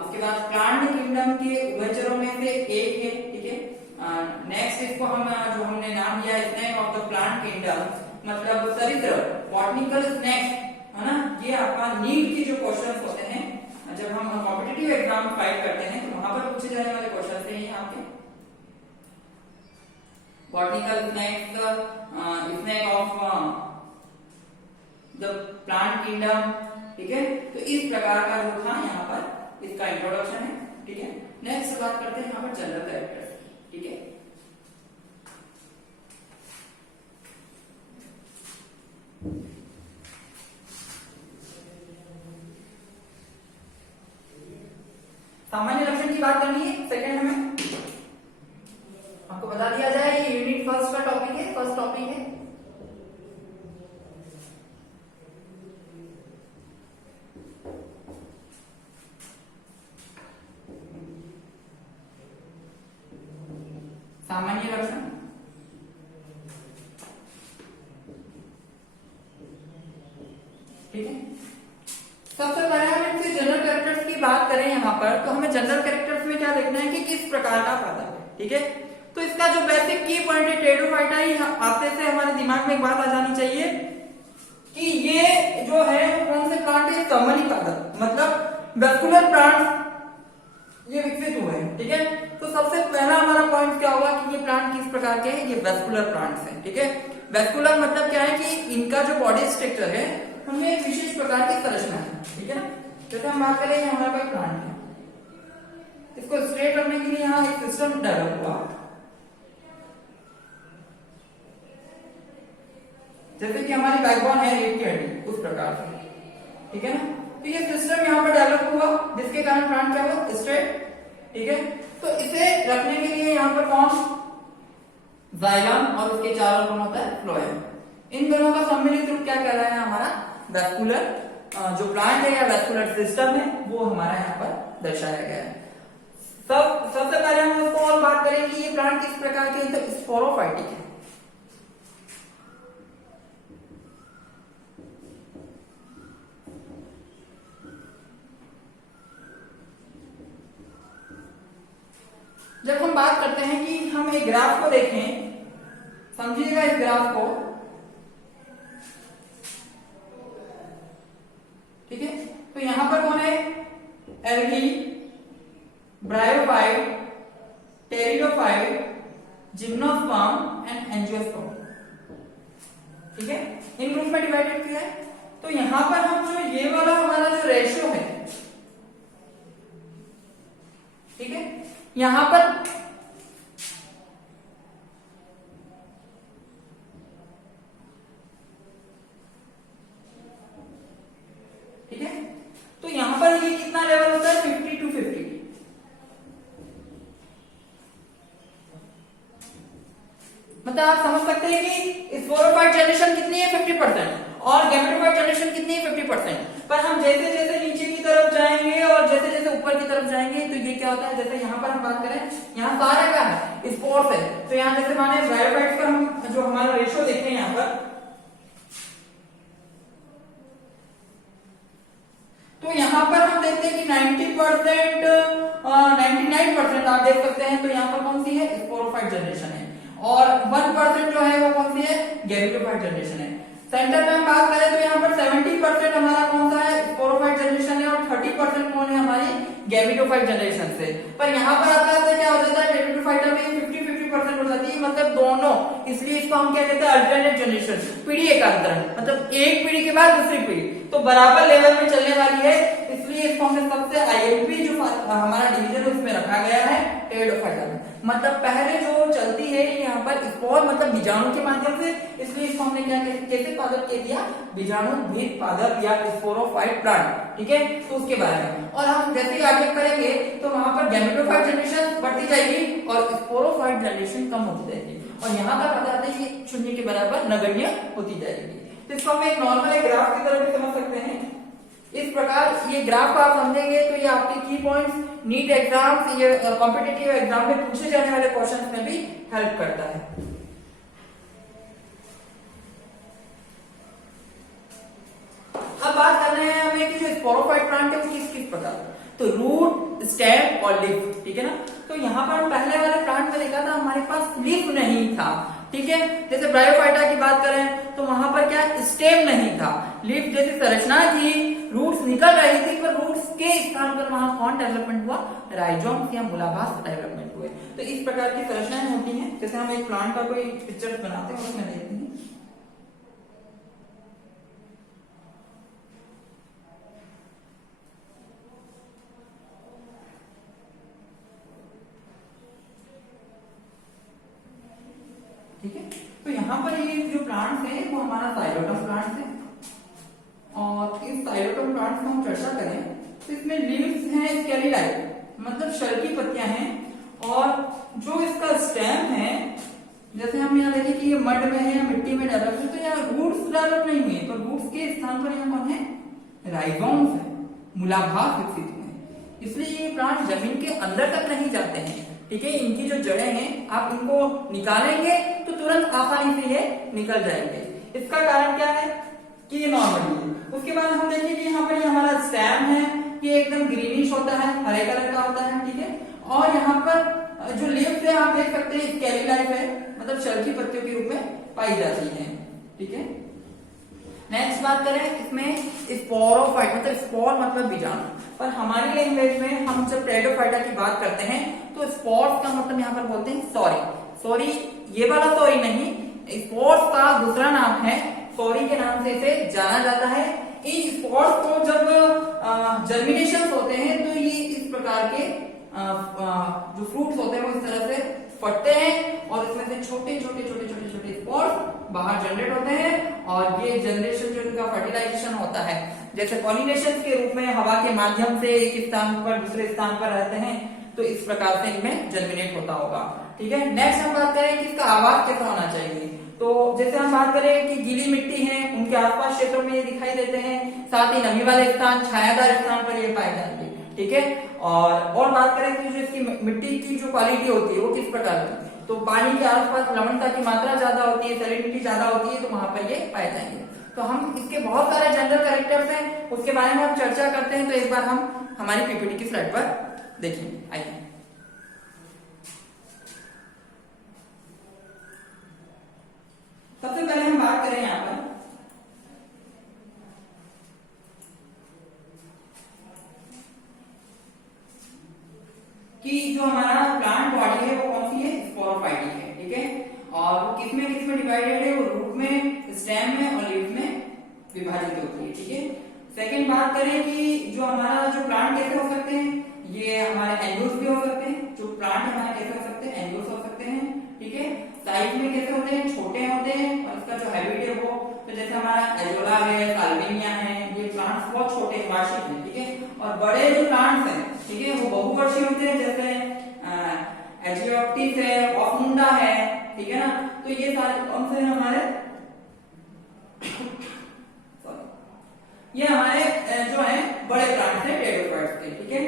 उसके बाद प्लांट किंगडम के उभयचरों में से एक है। ठीक है, नेक्स्ट इसको हम जो हमने नाम दिया snake of the plant kingdom, मतलब सरीसृप, बॉटनिकल स्नेक, है ना। ये आपका नीट के जो क्वेश्चंस होते हैं, जब हम कॉम्पिटिटिव एग्जाम फाइट करते हैं तो वहां पर पूछे जाने वाले क्वेश्चन हैं ये आपके। Botanical snake, snake of the plant kingdom. ठीक है, तो इस प्रकार का जो था यहाँ पर इसका इंट्रोडक्शन है। ठीक है, नेक्स्ट बात करते हैं यहाँ पर जनरल कैरेक्टर्स। ठीक है, सामान्य लक्षण की बात करनी है सेकंड में, आपको बता दिया जाए ये यूनिट फर्स्ट का टॉपिक है, फर्स्ट टॉपिक है। सामान्य लक्षण, ठीक है। सबसे पहले हम इनसे जनरल कैरेक्टर्स की बात करें यहाँ पर, तो हमें जनरल कैरेक्टर्स में क्या देखना है कि किस प्रकार का पादप है। ठीक है, तो इसका जो बेसिक की पॉइंट है टेरिडोफाइटा ही आते से हमारे दिमाग में एक बात आ जानी चाहिए कि ये जो है कौन से प्लांट है, कमली पादप, मतलब वेस्कुलर प्लांट्स ये विकसित हुए हैं। ठीक है, तो सबसे पहला हमारा पॉइंट क्या होगा कि ये प्लांट किस प्रकार के हैं, ये वेस्कुलर प्लांट्स हैं। ठीक है, वेस्कुलर मतलब क्या है कि इनका जो बॉडी स्ट्रक्चर है उनमें एक विशेष प्रकार की संरचना है। ठीक है ना, जैसे हम बात करें हमारा कोई प्लांट है, इसको स्ट्रेट रखने के लिए यहाँ एक सिस्टम डेवलप हुआ, जैसे कि हमारी बैकबोन है रीढ़ की हड्डी, उस प्रकार से। ठीक है ना, तो ये सिस्टम यहाँ पर डेवलप हुआ जिसके कारण प्लांट क्या हुआ, स्ट्रेट। ठीक है, तो इसे रखने के लिए यहाँ पर कौन, जाइलम, और उसके चारों कौन होता है, फ्लोएम। इन दोनों का सम्मिलित रूप क्या कह रहा है हमारा वेस्कुलर जो प्लांट है या वेस्कुलर सिस्टम है वो हमारा यहाँ पर दर्शाया गया है। सबसे पहले हम उसको और बात करें कि ये प्लांट किस प्रकार के, तो स्पोरोफाइटिक है। जब हम बात करते हैं कि हम एक ग्राफ को देखें, समझिएगा इस ग्राफ को, ठीक है। तो यहां पर कौन है, algae, bryophyte, pteridophyte, gymnosperm and angiosperm, ठीक है, इन ग्रुप में डिवाइडेड किया है। तो यहां पर हम जो ये वाला हमारा जो रेशियो है, ठीक है, यहां पर ठीक है, तो यहां पर ये कितना लेवल होता है, 50 to 50। मतलब आप समझ सकते हैं कि स्पोरोफाइट जनरेशन कितनी है, 50%, और गैमेटोफाइट जनरेशन कितनी है, 50%। पर हम जैसे जैसे नीचे की तरफ जाएंगे और जैसे जैसे ऊपर की तरफ जाएंगे तो ये क्या होता है, जैसे यहाँ पर हम बात करें, यहाँ सारा क्या है, स्पोर्स है। तो यहाँ जैसे माने ब्रायोफाइट्स का हम जो हमारा रेशियो देखें यहाँ पर, तो यहाँ पर हम देखते हैं कि 90%, 99% आप देख सकते हैं। तो यहाँ पर कौन सी है, स्पोरोफाइट जनरेशन है, और 1% जो है वो कौन सी है, गैमेटोफाइट जनरेशन है। सेंटर में हम बात करें तो यहाँ पर 70% हमारा कौन सा है, स्पोरोफाइट जनरेशन है, और 30% कौन है, हमारी गैमेटोफाइट जनरेशन से। पर यहाँ पर आता है क्या हो जाता है, टेरिडोफाइटा में 50-50% हो जाती है, मतलब दोनों, इसलिए इसको हम क्या कहते हैं, अल्टरनेट जनरेशन, पीढ़ी एकांतरण, मतलब एक पीढ़ी के बाद दूसरी पीढ़ी तो बराबर लेवल में चलने वाली है, इसलिए इसको हमने सबसे आईएमपी जो हमारा डिवीजन है उसमें रखा गया है, टेरिडोफाइटा में। मतलब पहले जो चलती है यहाँ पर स्पोर, मतलब बीजाणु के माध्यम से, इसलिए इसको हमने क्या कैसे पादप कह दिया, बीजाणु भेद पादप या स्पोरोफाइट प्लांट, ठीक है। तो उसके बारे में, और हम जैसे ही आगे करेंगे तो वहां पर गैमेटोफाइट जनरेशन बढ़ती जाएगी और स्पोरोफाइट जनरेशन कम होती जाएगी, और यहाँ पर बताते हैं कि शून्य के बराबर नगण्य होती जाएगी। तो इसको हम एक नॉर्मल ग्राफ की तरह भी समझ सकते हैं। इस प्रकार ये ग्राफ को आप समझेंगे तो ये आपके की पॉइंट्स नीट एग्जाम, ये कॉम्पिटिटिव एग्जाम में पूछे जाने वाले क्वेश्चंस में भी हेल्प करता है। अब बात कर रहे हैं हमें कि जो स्पोरोफाइट प्लांट है वो किस किस प्रकार, तो रूट, स्टेम और लीफ, ठीक है ना। तो यहाँ पर पहले वाले प्लांट में देखा था हमारे पास लीफ नहीं था, ठीक है। जैसे ब्रायोफाइटा की बात करें तो वहां पर क्या, स्टेम नहीं था, लीफ जैसी संरचना थी, रूट्स निकल रही थी, पर रूट्स के स्थान पर वहां कौन डेवलपमेंट हुआ, राइजोम या मूलाभास डेवलपमेंट हुए। तो इस प्रकार की संरचनाएं होती हैं। जैसे हम एक प्लांट का कोई पिक्चर बनाते हैं उसमें देखते हैं, ठीक है। तो यहाँ पर ये जो प्लांट्स है वो हमारा साइलोटम प्लांट्स है, और इस साइलोटम प्लांट्स को हम चर्चा करें तो इसमें लीव्स हैं स्केली लाइक, मतलब शल की पत्तियां हैं, और जो इसका स्टेम है, जैसे हम यहाँ देखें कि ये मड में है या मिट्टी में डेवलप है, तो यहाँ रूट्स डेवलप नहीं हुए, पर रूट्स के स्थान पर यहाँ कौन है, राइजोम्स है, मूलाभास विकसित हुए। इसलिए ये प्लांट जमीन के अंदर तक नहीं जाते हैं, ठीक है। इनकी जो जड़ें हैं आप इनको निकालेंगे तो तुरंत आसानी से ये निकल जाएंगे। इसका कारण क्या है कि ये नॉर्मली है। उसके बाद हम देखें कि यहाँ पर हमारा स्टेम है, ये एकदम ग्रीनिश होता है, हरे कलर का होता है, ठीक है। और यहाँ पर जो लीव्स है आप देख सकते हैं स्केली लाइफ है, मतलब शल की पत्तियों के रूप में पाई जाती है, ठीक है। नेक्स्ट बात करें इसमें स्पोरोफाइट, मतलब स्पोर मतलब बीजाणु, पर हमारी लैंग्वेज में हम जब टेरिडोफाइटा की बात करते हैं तो स्पोर्स का मतलब यहाँ पर बोलते हैं सॉरी, ये वाला सॉरी नहीं, स्पोर्स का दूसरा नाम है, सॉरी के नाम से इसे जाना जाता है। इन स्पोर्स को जब जर्मिनेशन होते हैं तो ये इस प्रकार के जो फ्रूट्स होते हैं वो इस तरह से फटते हैं, और इसमें से छोटे छोटे स्पोर्स बाहर जनरेट होते हैं, और ये जनरेशन जो इनका फर्टिलाइजेशन होता है, जैसे पॉलिनेशन के रूप में हवा के माध्यम से एक स्थान पर दूसरे स्थान पर रहते हैं, तो इस प्रकार से इनमें जर्मिनेट होता होगा, ठीक है। नेक्स्ट हम बात करें कि इसका आवास कैसा होना चाहिए, तो जैसे हम बात करें कि गीली मिट्टी है उनके आसपास क्षेत्रों में ये दिखाई देते हैं, साथ ही नमी वाले स्थान, छायादार स्थान पर ये पाए जाते हैं, ठीक है। और बात करें कि जो इसकी मिट्टी की जो क्वालिटी होती है वो किस प्रकार की, तो पानी के आसपास लवणता की मात्रा ज्यादा होती है, सैलिनिटी ज्यादा होती है, तो वहां पर ये पाए जाएंगे। तो हम इसके बहुत सारे जनरल कैरेक्टर्स हैं, उसके बारे में हम चर्चा करते हैं। तो एक बार हम हमारी पीपीटी की स्लाइड पर देखिए, आइए। कि जो हमारा प्लांट बॉडी है वो कौन सी है, स्पोरोफाइट है, ठीक है। और वो किसमें डिवाइडेड है, वो रूट में, स्टेम में और लीफ में विभाजित होती है, ठीक है। सेकंड बात करें कि जो हमारा जो प्लांट कैसे हो सकते हैं, ये हमारे एंगल्स भी हो सकते हैं। जो प्लांट हमारे कैसे हो सकते हैं, एंगल्स हो सकते हैं, ठीक है। साइज में कैसे होते हैं, छोटे होते हैं और इसका जो हैबिट है वो, तो जैसे हमारा एजोला है, साल्विनिया है, ये प्लांट्स बहुत छोटे वार्षिक हैं, ठीक है। और बड़े जो प्लांट्स हैं, ठीक है, वो बहुवर्षीय होते हैं, जैसे एजियोप्टिस है, ऑफमुंडा है, ठीक है ना। तो ये सारे कौन से हैं हमारे, ये हमारे जो है बड़े प्लांट्स हैं टेरिडोफाइट्स के, ठीक है।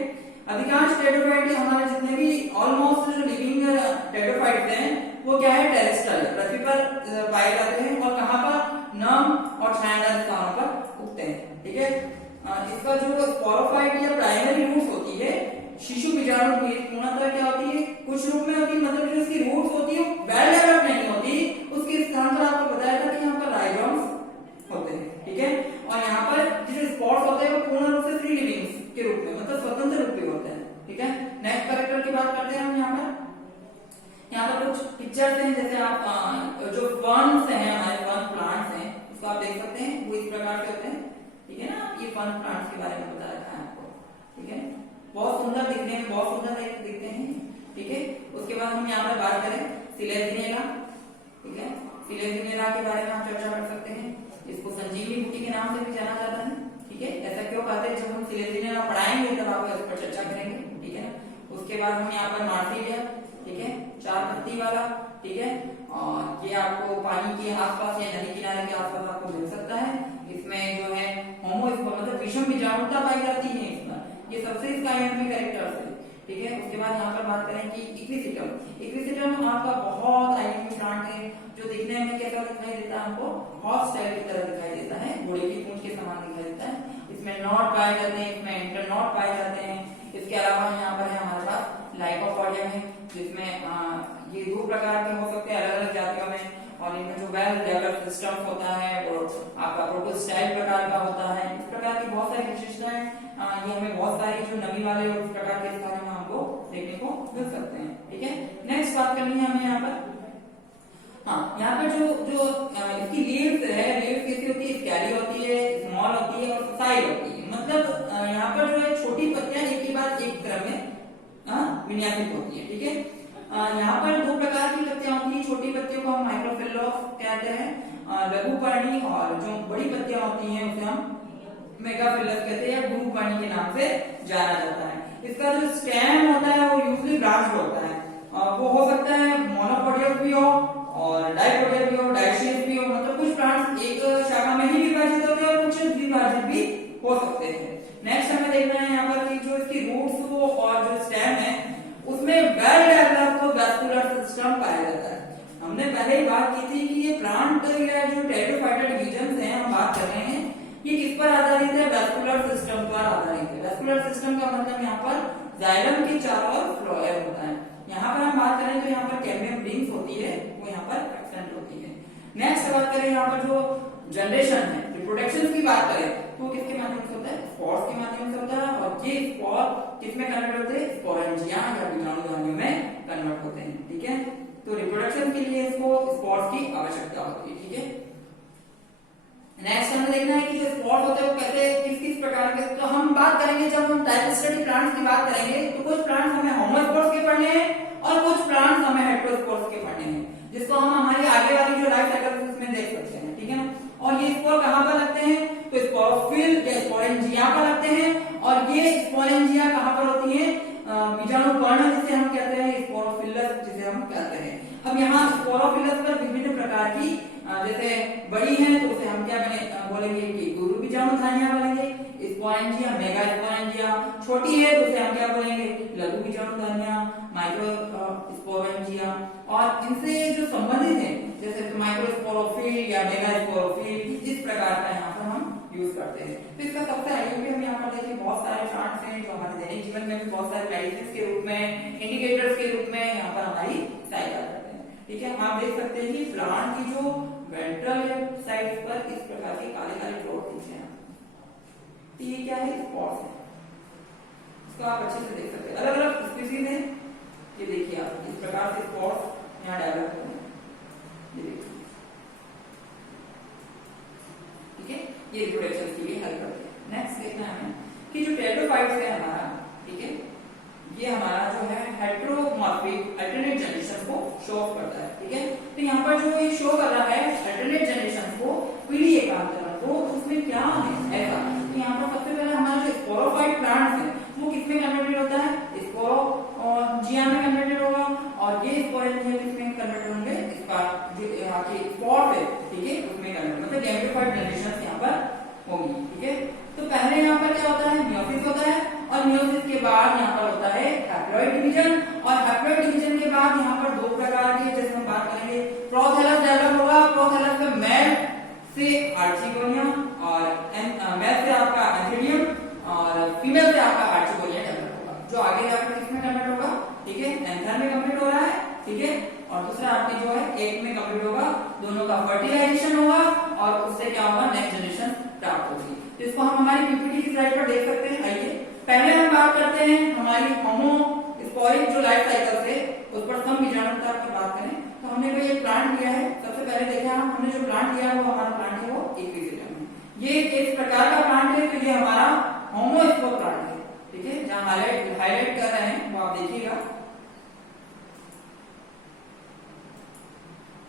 अधिकांश टेरिडोफाइट हमारे जितने भी ऑलमोस्ट जो लिविंग टेरिडोफाइट्स हैं वो क्या है, टेरेस्ट्रियल, पृथ्वी पर पाए जाते हैं और कहां पर, नम और छायादार स्थानों पर उगते हैं, ठीक है। इसका जो स्पोरोफाइट या प्राइमरी रूट्स होती है शिशु बीजाणु की, पूर्णतः क्या होती है, कुछ रूप में होती है, मतलब जो इसकी रूट्स होती है वेल डेवलप नहीं होती, उसके स्थान पर आपको बताया था कि यहाँ पर राइजोम्स होते हैं, ठीक है। और यहाँ पर जो स्पॉट्स होते हैं वो पूर्ण रूप से फ्री लिविंग्स के रूप में, मतलब स्वतंत्र रूप में होते हैं, ठीक है। नेक्स्ट कैरेक्टर की बात करते हैं हम यहाँ पर कुछ पिक्चर्स हैं, जैसे आप जो फर्न्स हैं, हमारे फर्न प्लांट्स हैं, उसको आप देख सकते हैं, वो इस प्रकार के होते हैं, ठीक है ना। ये फर्न प्लांट्स के बारे में बता रखा है आपको, ठीक है। बहुत सुंदर दिखने में, बहुत सुंदर दिखते हैं, ठीक है। उसके बाद हम यहाँ पर बात करें सिलेजिनेला, ठीक है। सिलेजिनेला के बारे में हम चर्चा कर सकते हैं। इसको संजीवनी बूटी के नाम से भी जाना जाता है, ठीक है। ऐसा क्यों कहते हैं, जब हम सिलेजिनेला पढ़ाएंगे तब आपको इस पर चर्चा करेंगे, ठीक है ना। उसके बाद हम यहाँ पर मार्सिलिया, ठीक है, 4 पत्ती वाला, ठीक है। और ये आपको पानी के आसपास या नदी किनारे के आसपास आपको मिल सकता है। इसमें जो है मतलब विषम बीजाणुता पाई जाती है इसमें, ये सबसे इसका में कैरेक्टर्स है, ठीक है। उसके बाद यहाँ पर बात करें कि इक्विसिटम, इक्विसिटम आपका बहुत आइडेंटिटी प्लांट है, जो दिखने में कैसा दिखाई देता है, हमको हॉर्स टाइप की तरह दिखाई देता है, घोड़े की पूंछ के समान दिखाई देता है। इसमें नॉट पाए जाते हैं, इसमें इंटरनॉट पाए जाते हैं। इसके अलावा यहाँ पर है हमारे पास लाइकोपोडियम है, जिसमें ये 2 प्रकार के हो सकते हैं अलग अलग जातियों में, और इनमें जो वेल डेवलप्ड सिस्टम होता है वो आपका प्रोटोस्टाइल प्रकार का होता है। इस प्रकार की बहुत सारी विशेषताएं ये हमें बहुत सारी जो नमी वाले और इस प्रकार के स्थान में हमको देखने को मिल सकते हैं, ठीक है। नेक्स्ट बात करनी है हमें यहाँ पर, हाँ, यहाँ पर जो इसकी लीव्स है, लीव्स कैसी होती है, स्कैली होती है, स्मॉल होती है और साइल होती है, मतलब यहाँ पर जो है छोटी पत्तियां एक के बाद एक क्रम में विन्यासित होती है, ठीक है। यहाँ पर 2 प्रकार की पत्तियां होती है, छोटी पत्तियों को हम माइक्रोफिलोस कहते हैं, लघुपर्णी, और जो बड़ी पत्तियां होती हैं उसे हम मेगाफिलस कहते हैं या गुरुपर्णी के नाम से जाना जाता है। इसका जो स्टेम होता है वो यूजुअली ब्रांच होता है, वो हो सकता है मोनोपोडियल भी हो और डाइपोडियल भी हो, डाइशियस भी हो, मतलब कुछ प्लांट्स एक शाखा में ही विभाजित होते हैं और कुछ द्विभाजित भी हो सकते हैं। नेक्स्ट हमें देखना है यहाँ पर कि जो इसकी रूट्स हो और जो स्टेम है उसमें वेल डेवलप्ड वैस्कुलर सिस्टम पाया जाता है। हमने पहले ही बात की थी कि ये प्लांट या जो टेरिडोफाइटा डिवीजन है हम बात कर रहे हैं, ये किस पर आधारित है, वैस्कुलर सिस्टम पर आधारित है। वैस्कुलर सिस्टम का मतलब यहाँ पर जाइलम के चारों ओर फ्लोएम होता है। यहाँ पर हम बात करें तो यहाँ पर कैम्बियम रिंग्स होती है, वो यहाँ पर एक्सेंट होती है। नेक्स्ट बात करें यहाँ पर जो जनरेशन है, रिप्रोडक्शन की बात करें तो किसके माध्यम से होता है, स्पोर्स के माध्यम से होता है, और ये स्पोर किसमें कन्वर्ट होते हैं, स्पोरेंजिया या बीजाणुधानियों में कन्वर्ट होते हैं, ठीक है। तो रिप्रोडक्शन के लिए इसको स्पोर्स की आवश्यकता होती है, ठीक है। नेक्स्ट हमें देखना है कि जो स्पॉट होते हैं वो कैसे किस किस प्रकार के, तो हम बात करेंगे जब हम टाइप स्टडी प्लांट्स की बात करेंगे तो कुछ प्लांट्स हमें होमोस्पोर्स के पढ़ने हैं और कुछ प्लांट्स हमें हेटेरोस्पोर्स के पढ़ने हैं, जिसको हम हमारी आगे वाली जो लाइफ साइकिल उसमें देख सकते हैं, ठीक है ना। और ये स्पोर कहाँ पर लगते हैं, तो स्पोरोफिल या स्पोरेंजिया पर लगते हैं, और ये स्पोरेंजिया कहाँ पर होती है, बीजाणु पर्ण जिसे हम कहते हैं, स्पोरोफिलस जिसे हम कहते हैं। अब यहाँ स्पोरोफिलस पर विभिन्न प्रकार की जैसे बड़ी है तो उसे हम क्या बोलेंगे कि गुरु बीजाणुधानियां बोलेंगे, स्पोरेंजिया, मेगा स्पोरेंजिया। छोटी है तो उसे हम क्या बोलेंगे, लघु बीजाणुधानियां, माइक्रो स्पोरेंजिया। और इनसे जो संबंधित है जैसे माइक्रोस्पोरोफिल या मेगा स्पोरोफिल, इस प्रकार का यहाँ पर हम यूज करते हैं। तो इसका सबसे आगे हम यहाँ पर देखिए बहुत सारे प्लांट्स हैं जो हमारे दैनिक जीवन में भी बहुत सारे मेडिसिन के रूप में, इंडिकेटर्स के रूप में यहाँ पर हमारी सहायता करते हैं, ठीक है। आप देख सकते हैं कि प्लांट की जो वेंट्रल साइड पर इस प्रकार के काले काले प्रोटीन्स हैं, तो ये क्या है, स्पॉट्स है, इसको आप अच्छे से देख सकते हैं, अलग अलग स्पीसीज है। ये देखिए आप इस प्रकार से स्पॉट्स यहाँ डेवलप हुए हैं, ये देखिए, ठीक है, ये रिप्रोडक्शन के लिए हेल्प करते हैं। नेक्स्ट देखना है कि जो टेट्रोफाइट्स है हमारा, ठीक है, ये हमारा जो है हेटेरोमॉर्फिक अल्टरनेट जनरेशन को शो ऑफ करता है, ठीक है। तो यहाँ पर जो ये शो कर रहा है अल्टरनेट जनरेशन को पीढ़ी एकांतरण, तो उसमें क्या है ऐसा, तो यहाँ पर सबसे पहले हमारा जो स्पोरोफाइट प्लांट्स है वो किसमें कन्वर्टेड होता है, स्पोरोजिया में कन्वर्टेड होगा, और ये स्पोरेंजिया किसमें कन्वर्टेड होंगे, इसका जो यहाँ के स्पॉट है, ठीक है, उसमें कन्वर्ट, मतलब गैमेटोफाइट जनरेशन यहाँ पर होगी, ठीक है। तो पहले यहाँ पर क्या होता है, मियोसिस होता है, और मियोसिस के बाद यहाँ पर होता है हैप्लॉइड डिवीजन, और हैप्लॉइड डिवीजन के बाद यहाँ पर दो प्रकार के, जैसे हम बात करेंगे प्रोथैलस डेवलप होगा, प्रोथैलस में मेल से आर्चिगोनिया, और मेल से आपका एंथ्रीडियम, और फीमेल से आपका आर्चिगोनिया डेवलप होगा, जो आगे जाकर किसमें कन्वर्ट होगा, ठीक है, एंथर में कम्प्लीट हो रहा है, ठीक है, और दूसरा आपकी जो है एक में कम्प्लीट होगा, दोनों का फर्टिलाइजेशन होगा, और उससे क्या होगा, नेक्स्ट जनरेशन प्राप्त होगी। तो इसको हम हमारी पीपीटी की स्लाइड पर देख सकते हैं। आइए पहले हम बात करते हैं हमारी होमोस्पोरिक जो लाइफ साइकिल है उस पर सम बीजाणुता की बात करें, तो हमने कोई एक प्लांट लिया है, सबसे पहले देखा हमने जो प्लांट लिया वो हमारा प्लांट है वो इक्विजिलियम है। ये इस प्रकार का प्लांट है, तो ये हमारा होमोस्पोर प्लांट है, ठीक है, जहां हाईलाइट कर रहे हैं वो आप देखिएगा,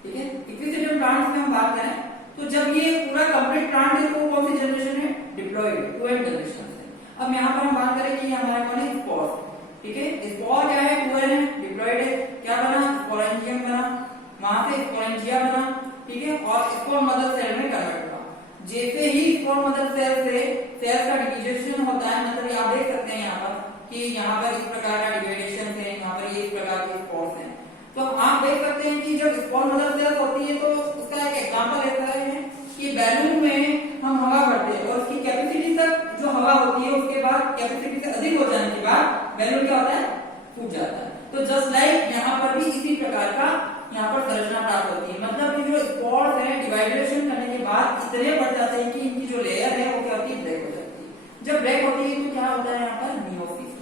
ठीक है। इक्विजिलियम प्लांट में हम बात करें तो जब ये पूरा कंप्लीट प्लांट है तो कौन सी जनरेशन है, डिप्लॉइड, 2n जनरेशन है। अब यहाँ पर हम बात करें कि ये हमारा कौन है, स्पोर, ठीक है, स्पोर क्या है, 2n है, डिप्लॉइड है, क्या बना, स्पोरेंजियम बना, वहां से स्पोरेंजिया बना, ठीक है, और स्पोर मदर सेल में कन्वर्ट हुआ। जैसे ही स्पोर मदर सेल से सेल का डिवीजन होता है, मतलब आप देख सकते हैं यहाँ पर कि यहाँ पर इस प्रकार का डिवाइडेशन है, यहाँ पर ये इस प्रकार के स्पोर्स हैं, तो आप देख सकते हैं कि जब स्पोर मदर सेल होती है तो उसका एक एग्जांपल ऐसा है कि बैलून में हम हवा भरते हैं और उसकी कैपेसिटी तक जो हवा होती है उसके बाद कैपेसिटी से अधिक हो जाने के बाद बैलून क्या होता है, फूट जाता है। तो जस्ट लाइक यहाँ पर भी इसी प्रकार का यहाँ पर संरचना प्राप्त होती है, मतलब ये जो स्पोर्स है डिवाइडेशन करने के बाद इतने बढ़ जाते हैं कि इनकी जो लेयर है वो क्या होती है, ब्रेक हो जाती है। जब ब्रेक होती है तो क्या होता है यहाँ पर मियोसिस,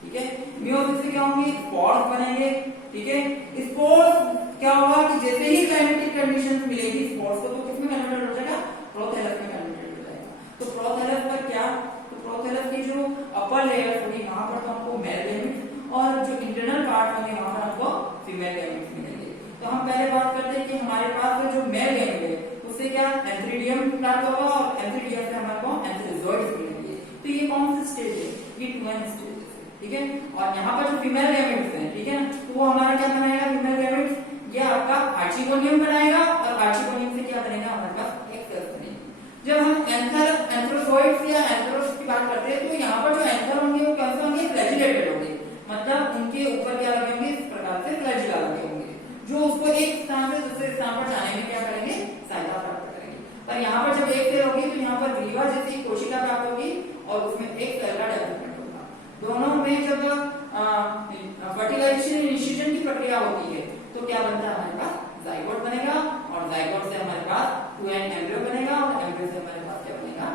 ठीक है, मियोसिस से क्या होंगे, स्पोर्स बनेंगे, ठीक है। स्पोर्स क्या होगा कि जैसे ही काइनेटिक कंडीशंस मिलेगी स्पोर्स को तो किसमें कन्वर्ट हो जाएगा, प्रोथैलस में कन्वर्ट हो जाएगा। तो प्रोथैलस पर क्या, तो प्रोथैलस की जो अपर लेयर होगी वहां पर तो हमको मेल गैमेट्स और जो इंटरनल पार्ट होंगे वहां पर हमको फीमेल गैमेट्स मिलेंगे। तो हम पहले बात करते हैं कि हमारे पास जो मेल गैमेट है उससे क्या एंथ्रीडियम प्राप्त होगा, और एंथ्रीडियम से हमारे को एंथ्रोजोइड्स मिलेंगे। तो ये कौन सा स्टेज है, ये 2n स्टेज, ठीक है। और यहाँ पर जो फीमेल गैमेट्स हैं, ठीक है, वो हमारा क्या बनाएगा, फीमेल गैमेट्स ये आपका आर्चिगोनियम बनाएगा, और आर्चिगोनियम से क्या बनेगा, हमारे पास एक सेल बनेगी। जब हम एंथ्रोजोइड्स या एंथ्रोस की बात करते हैं तो यहाँ पर जो एंथर होंगे वो कैसे होंगे, फ्लैजिलेटेड होंगे, मतलब उनके ऊपर क्या लगे होंगे, इस प्रकार से फ्लैजिला लगे होंगे, जो उसको एक स्थान से दूसरे स्थान पर जाने में क्या करेंगे, सहायता प्राप्त करेंगे। पर यहाँ पर जब एक सेल होगी तो यहाँ पर ग्रीवा जैसी कोशिका प्राप्त होगी और उसमें एक सेल का डेवलपमेंट होगा। दोनों में जब फर्टिलाइजेशन इनिशिएशन की प्रक्रिया होती है तो क्या बनता है, हमारे पास जाइगोट बनेगा, और जाइगोट से हमारे पास 2n एम्ब्रियो बनेगा, और एम्ब्रियो से हमारे पास क्या बनेगा,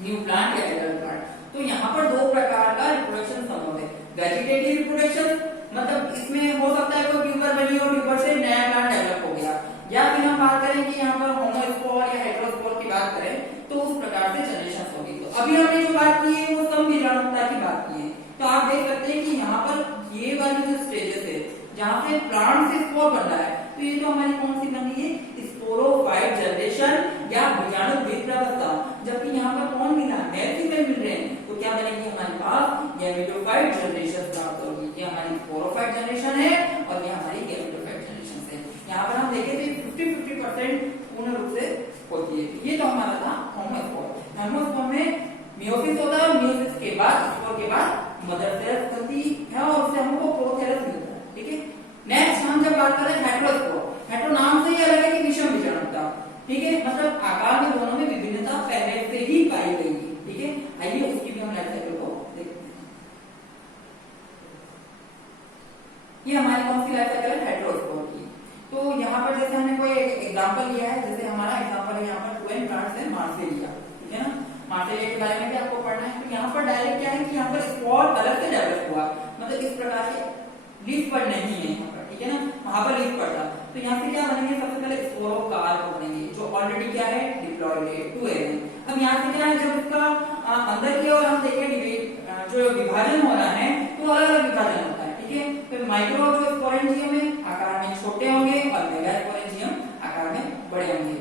न्यू प्लांट या एडल्ट प्लांट। तो यहाँ पर दो प्रकार का रिप्रोडक्शन संभव है, वेजिटेटिव रिप्रोडक्शन, मतलब इसमें हो सकता है कोई ट्यूबर बनी हो, ट्यूबर से नया प्लांट डेवलप हो गया, या फिर हम बात करें कि यहाँ पर होमोस्पोर या हेटेरोस्पोर की बात करें तो उस प्रकार से जनरेशन होगी। तो अभी हमने जो बात की है वो सम बीजाणुता की बात की है। तो आप देख सकते हैं कि यहाँ पर ये वाली जो स्टेजेस है जहाँ से प्लांट से स्पोर बन रहा है, तो ये तो हमारी कौन सी बन रही है, स्पोरोफाइट जनरेशन या बीजाणु द्वितीयावस्था। जबकि यहाँ पर कौन मिला, मेल फीमेल मिल रहे हैं, तो क्या बनेगी हमारे पास गैमेटोफाइट जनरेशन प्राप्त होगी। ये हमारी स्पोरोफाइट जनरेशन है और ये हमारी गैमेटोफाइट जनरेशन है। यहाँ पर हम देखें तो 50-50% पूर्ण रूप से होती है। ये तो हमारा था होमोस्पोर। होमोस्पोर में मियोसिस होता है, मियोसिस के बाद स्पोर के बाद मदर सेल बनती है और उससे हमको प्रोथैलस मिलता है, ठीक है। नेक्स्ट हम जब बात करें हेटेरोस्पोर, हेटेरो नाम से ही अलग है कि विषम बीजाणुता, ठीक है, मतलब आकार में दोनों में विभिन्नता पहले से ही पाई गई, ठीक है। आइए उसकी भी हम लाइफ साइकिल को देखते हैं। ये हमारी कौन सी लाइफ साइकिल है, हेटेरोस्पोर की। तो यहाँ पर जैसे हमने कोई एग्जांपल लिया है, जैसे हमारा एग्जांपल है यहाँ पर 2n प्लांट्स है मार्सेलिया, ठीक है ना, कार्टिलेज के बारे में भी आपको पढ़ना है। तो यहाँ पर डायरेक्ट क्या है कि यहाँ पर स्पोर अलग से डेवलप हुआ, मतलब इस प्रकार से लीफ पर नहीं है यहाँ पर, ठीक है ना, वहां पर लीफ पर था। तो यहाँ से क्या बनेंगे, सबसे पहले स्पोरोकार्प बनेंगे जो ऑलरेडी क्या है डिप्लॉयड है, 2 है। अब यहाँ से क्या है, जब इसका अंदर की ओर हम देखें जो विभाजन हो रहा है तो अलग अलग विभाजन होता है, ठीक है। तो माइक्रो जो स्पोरेंजियम है आकार में छोटे होंगे और मेगा स्पोरेंजियम आकार में बड़े होंगे।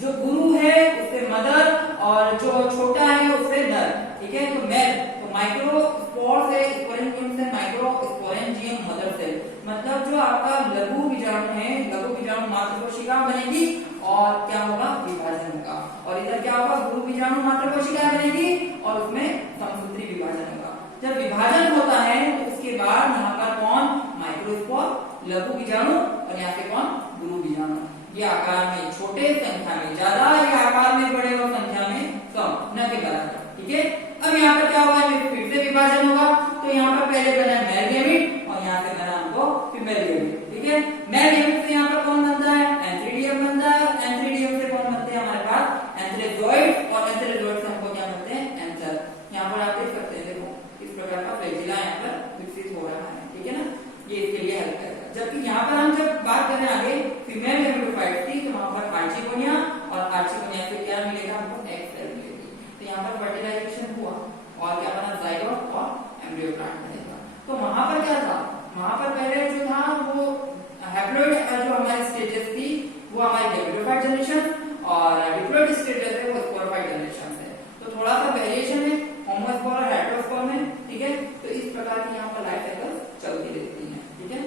जो गुरु है उससे मदर और जो छोटा है उससे नर, ठीक है। तो मेल तो माइक्रो स्पोर से स्पोरेंजियम से माइक्रो स्पोरेंजियम मदर सेल, मतलब जो आपका लघु बीजाणु है, लघु बीजाणु मात्र कोशिका बनेगी और क्या होगा, विभाजन होगा। और इधर क्या होगा, गुरु बीजाणु मात्र कोशिका बनेगी और उसमें समसूत्री विभाजन होगा। जब विभाजन होता है तो उसके बाद यहाँ पर कौन, माइक्रोस्पोर लघु बीजाणु और यहाँ से कौन, गुरु बीजाणु। ये आकार में छोटे, संख्या में ज्यादा, ये आकार में बड़े और संख्या में कम, न के बराबर, ठीक है। अब यहाँ पर क्या होगा, फिर से विभाजन होगा। तो यहाँ पर पहले बना मेल गैमीट और यहाँ से बना हमको फीमेल गैमीट, ठीक है। मेल गैमीट से यहाँ पर कौन बनता है, एंथ्रीडियम बनता है। एंथ्रीडियम से कौन बनते हैं हमारे पास, एंथ्रेजॉइड, और एंथ्रेजॉइड से हमको क्या बनते हैं, एंथर। यहाँ पर आप देख सकते हैं, देखो इस प्रकार का फ्लैजिला यहाँ पर विकसित हो रहा है, ठीक है ना, ये इसके लिए हेल्प करेगा। जबकि यहाँ पर हम जब बात करें आगे फीमेल हेमिटोफाइट की, तो वहां पर आर्चिगोनिया, और आर्चिगोनिया से क्या मिलेगा हमको, एक्स सेल मिलेगी। तो यहाँ पर फर्टिलाइजेशन हुआ और क्या बना, जाइगोट और एम्ब्रियो प्लांट बनेगा। तो वहां पर क्या था, वहां पर पहले जो था वो हैप्लॉइड जो हमारी स्टेजेस थी वो हमारी हेमिटोफाइट जनरेशन, और डिप्लॉइड स्टेजेस है वो स्पोरोफाइट जनरेशन है। तो थोड़ा सा वेरिएशन है होमोस्पोर और हेटेरोस्पोर में, ठीक है। तो इस प्रकार की यहाँ पर लाइफ साइकिल चलती रहती है, ठीक है।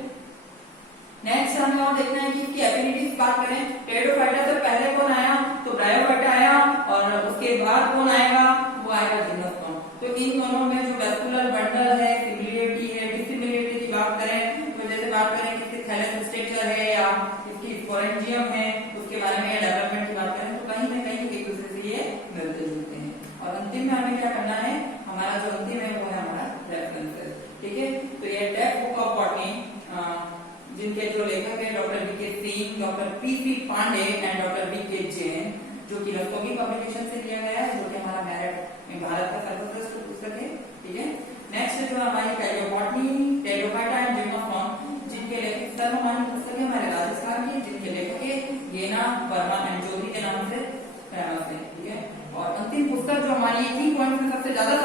नेक्स्ट हमें और देखना है कि इसकी एफिनिटीज बात करें। टेरिडोफाइटा से पहले कौन आया, तो ब्रायोफाइटा आया, और उसके बाद कौन आएगा, वो आएगा जिम्नोस्पर्म। तो इन दोनों में जो वेस्कुलर बंडल है, सिमिलरिटी है, डिसिमिलरिटी की बात करें तो जैसे बात करें कि इसकी थैलेस स्ट्रक्चर है या इसकी स्पोरेंजियम है, उसके बारे में डेवलपमेंट की बात करें तो कहीं ना कहीं एक दूसरे से ये मिलते जुलते हैं। और अंतिम में हमें क्या करना है, हमारा जो अंतिम है वो है हमारा रेफरेंसेस, ठीक है। तो ये टेक्स्ट बुक ऑफ बॉटनी जिनके जो लेखक है doctor V K. Singh, doctor P C. Pandey and doctor V K. Jain, जो कि रस्तोगी पब्लिकेशन से लिया गया है, जो कि हमारा मेरिट में भारत का सर्वश्रेष्ठ पुस्तक है, ठीक है। नेक्स्ट जो हमारी कैलियोबॉटनी, टेरिडोफाइटा एंड जिम्नोस्पर्म, जिनके लेखक सर्वमान्य पुस्तक है हमारे राजस्थान की, जिनके लेखक है गेना वर्मा एंड जोगी के नाम से फेमस है, ठीक है। और अंतिम पुस्तक जो हमारी की पॉइंट में सबसे ज्यादा